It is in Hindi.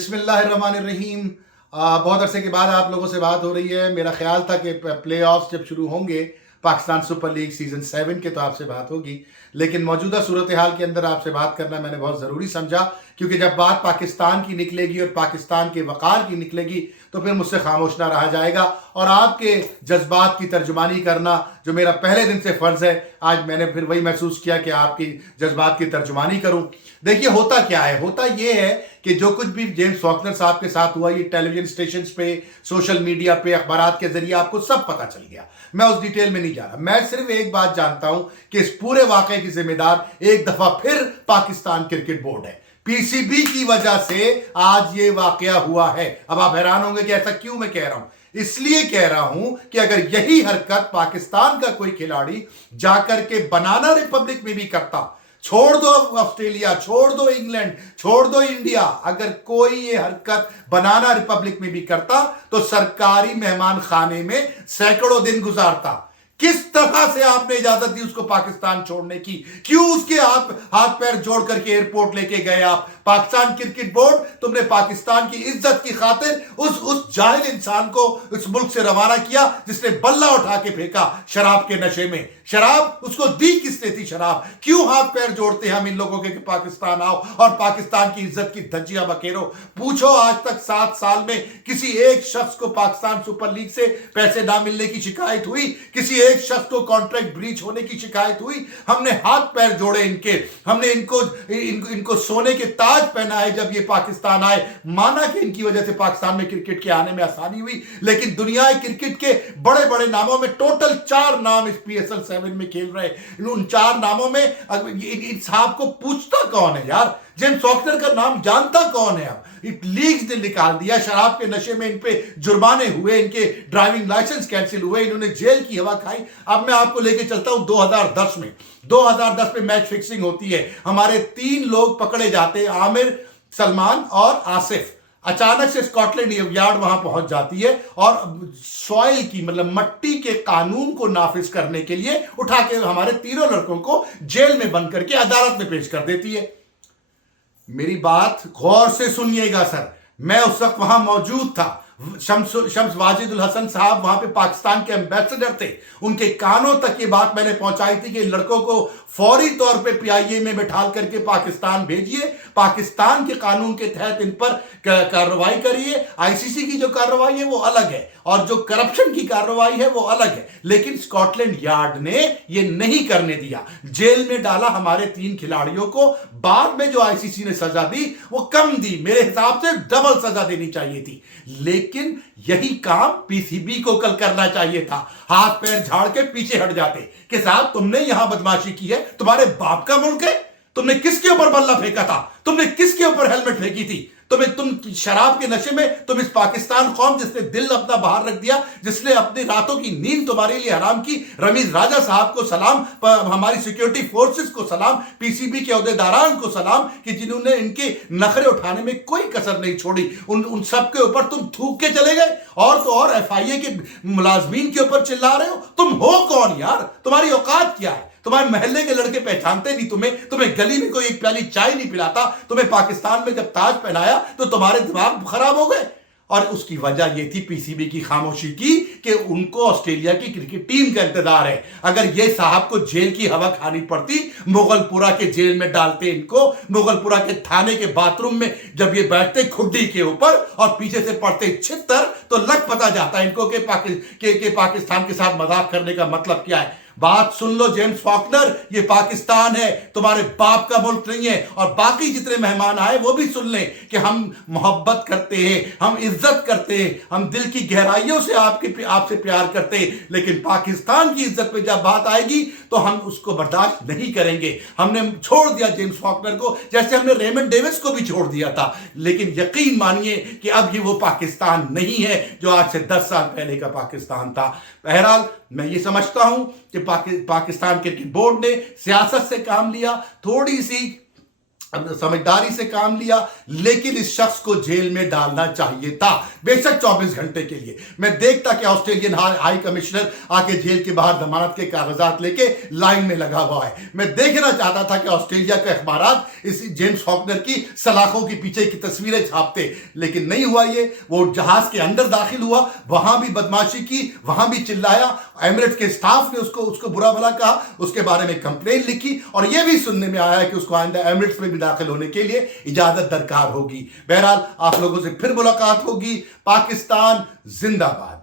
बिस्मिल्लाहिर्रहमानिर्रहीम। बहुत अरसे के बाद आप लोगों से बात हो रही है। मेरा ख्याल था कि प्ले ऑफ जब शुरू होंगे पाकिस्तान सुपर लीग सीज़न 7 के तो आपसे बात होगी, लेकिन मौजूदा सूरत हाल के अंदर आपसे बात करना मैंने बहुत ज़रूरी समझा, क्योंकि जब बात पाकिस्तान की निकलेगी और पाकिस्तान के वक़ार की निकलेगी तो फिर मुझसे खामोश ना रहा जाएगा और आपके जज्बात की तर्जुमानी करना जो मेरा पहले दिन से फ़र्ज़ है, आज मैंने फिर वही महसूस किया कि आपकी जज्बात की तर्जुमानी करूं। देखिए, होता क्या है, होता ये है कि जो कुछ भी जेम्स फॉकनर साहब के साथ हुआ, ये टेलीविजन स्टेशन पे, सोशल मीडिया पे, अखबारात के जरिए आपको सब पता चल गया। मैं उस डिटेल में नहीं जा रहा। मैं सिर्फ एक बात जानता हूं कि इस पूरे वाकये की जिम्मेदार एक दफा फिर पाकिस्तान क्रिकेट बोर्ड है। पीसीबी की वजह से आज ये वाकया हुआ है। अब आप हैरान होंगे कि ऐसा क्यों मैं कह रहा हूं। इसलिए कह रहा हूं कि अगर यही हरकत पाकिस्तान का कोई खिलाड़ी जाकर के बनाना रिपब्लिक में भी करता, छोड़ दो ऑस्ट्रेलिया, छोड़ दो इंग्लैंड, छोड़ दो इंडिया, अगर कोई ये हरकत बनाना रिपब्लिक में भी करता तो सरकारी मेहमान खाने में सैकड़ों दिन गुजारता। किस तरह से आपने इजाजत दी उसको पाकिस्तान छोड़ने की? क्यों उसके हाथ पैर जोड़ करके एयरपोर्ट लेके गए आप? पाकिस्तान क्रिकेट बोर्ड, तुमने पाकिस्तान की इज्जत की खातिर उस जाहिल इंसान को इस मुल्क से रवाना किया जिसने बल्ला उठा के फेंका शराब के नशे में। शराब उसको दी किसने थी? शराब क्यों हाथ पैर जोड़ते हैं हम इन लोगों के कि पाकिस्तान आओ और पाकिस्तान की इज्जत की धज्जियां बखेरो? पूछो, आज तक 7 साल में किसी एक शख्स को पाकिस्तान सुपर लीग से पैसे ना मिलने की शिकायत हुई? किसी एक शख्स को कॉन्ट्रैक्ट ब्रीच होने की शिकायत हुई? हमने हाथ पैर जोड़े इनके, हमने इनको सोने के ताज पहनाए जब ये पाकिस्तान आए। माना कि इनकी वजह से पाकिस्तान में क्रिकेट के आने में आसानी हुई, लेकिन दुनिया क्रिकेट के बड़े बड़े नामों में टोटल 4 नाम इस PSL 7 में खेल रहे। उन 4 नामों में इन साहब को पूछता कौन है यार? जेम्स फॉकनर का नाम जानता कौन है? अब लीग्स ने निकाल दिया, शराब के नशे में इन पे जुर्माने हुए, इनके ड्राइविंग लाइसेंस कैंसिल हुए, इन्होंने जेल की हवा खाई। अब मैं आपको लेके चलता हूं 2010 में। 2010 में मैच फिक्सिंग होती है, हमारे 3 लोग पकड़े जाते हैं, आमिर, सलमान और आसिफ। अचानक से स्कॉटलैंड यार्ड वहां पहुंच जाती है और सॉइल की मतलब मट्टी के कानून को नाफिज करने के लिए उठा के हमारे तीनों लड़कों को जेल में बंद करके अदालत में पेश कर देती है। मेरी बात गौर से सुनिएगा सर, मैं उस वक्त वहां मौजूद था। शम्स वाजिदुल हसन साहब वहां पे पाकिस्तान के एम्बेसडर थे। उनके कानों तक ये बात मैंने पहुंचाई थी कि लड़कों को फौरी तौर पे PIA में बिठाल करके पाकिस्तान भेजिए, पाकिस्तान के कानून के तहत इन पर कार्रवाई करिए। ICC की जो कार्रवाई है वो अलग है और जो करप्शन की कार्रवाई है वो अलग है, लेकिन स्कॉटलैंड यार्ड ने ये नहीं करने दिया, जेल में डाला हमारे 3 खिलाड़ियों को। बाद में जो ICC ने सजा दी वो कम दी, मेरे हिसाब से डबल सजा देनी चाहिए थी, लेकिन यही काम PCB को कल करना चाहिए था। हाथ पैर झाड़ के पीछे हट जाते कि साहब तुमने यहां बदमाशी की है, तुम्हारे बाप का मुल्क है, तुमने किसके ऊपर बल्ला फेंका था, तुमने किसके ऊपर हेलमेट फेंकी थी, तुम शराब के नशे में तुम इस पाकिस्तान कौम जिसने दिल अपना बाहर रख दिया, जिसने अपनी रातों की नींद तुम्हारे लिए हराम की, रमीज राजा साहब को सलाम, हमारी सिक्योरिटी फोर्सेस को सलाम, PCB के अहदेदारान को सलाम कि जिन्होंने इनके नखरे उठाने में कोई कसर नहीं छोड़ी। उन सब के ऊपर तुम थूक के चले गए और तो और FIA के मुलाजमीन के ऊपर चिल्ला रहे हो। तुम हो कौन यार? तुम्हारी औकात क्या है? तुम्हारे महल्ले के लड़के पहचानते नहीं तुम्हें गली में कोई एक प्याली चाय नहीं पिलाता। तुम्हें पाकिस्तान में जब ताज पहनाया तो तुम्हारे दिमाग खराब हो गए, और उसकी वजह यह थी PCB की खामोशी की कि उनको ऑस्ट्रेलिया की क्रिकेट टीम का इंतजार है। अगर ये साहब को जेल की हवा खानी पड़ती, मुगलपुरा के जेल में डालते इनको, मुगलपुरा के थाने के बाथरूम में जब ये बैठते खुड्डी के ऊपर और पीछे से पड़ते छितर, तो लग पता जाता इनको कि पाकिस्तान के साथ मजाक करने का मतलब क्या है। बात सुन लो जेम्स फॉकनर, ये पाकिस्तान है, तुम्हारे बाप का मुल्क नहीं है। और बाकी जितने मेहमान आए वो भी सुन लें कि हम मोहब्बत करते हैं, हम इज्जत करते हैं, हम दिल की गहराइयों से आपसे प्यार करते हैं, लेकिन पाकिस्तान की इज्जत पे जब बात आएगी तो हम उसको बर्दाश्त नहीं करेंगे। हमने छोड़ दिया जेम्स फॉकनर को, जैसे हमने रेमंड डेविस को भी छोड़ दिया था, लेकिन यकीन मानिए कि अब ये वो पाकिस्तान नहीं है जो आज से 10 साल पहले का पाकिस्तान था। बहरहाल मैं ये समझता हूं कि पाकिस्तान क्रिकेट बोर्ड ने सियासत से काम लिया, थोड़ी सी समझदारी से काम लिया, लेकिन इस शख्स को जेल में डालना चाहिए था, बेशक 24 घंटे के लिए। मैं देखता कि ऑस्ट्रेलियन हाई कमिश्नर आके जेल के बाहर जमानत के कागजात लेके लाइन में लगा हुआ है। मैं देखना चाहता था कि ऑस्ट्रेलिया के अखबार इस जेम्स फॉकनर की सलाखों के पीछे की तस्वीरें छापते, लेकिन नहीं हुआ ये। वो जहाज के अंदर दाखिल हुआ, वहां भी बदमाशी की, वहां भी चिल्लाया, एमिरेट्स के स्टाफ ने उसको बुरा भला कहा, उसके बारे में कंप्लेन लिखी, और यह भी सुनने में आया कि उसको आइंदा एमिरेट्स में भी दाखिल होने के लिए इजाजत दरकार होगी। बहरहाल आप लोगों से फिर मुलाकात होगी। पाकिस्तान जिंदाबाद।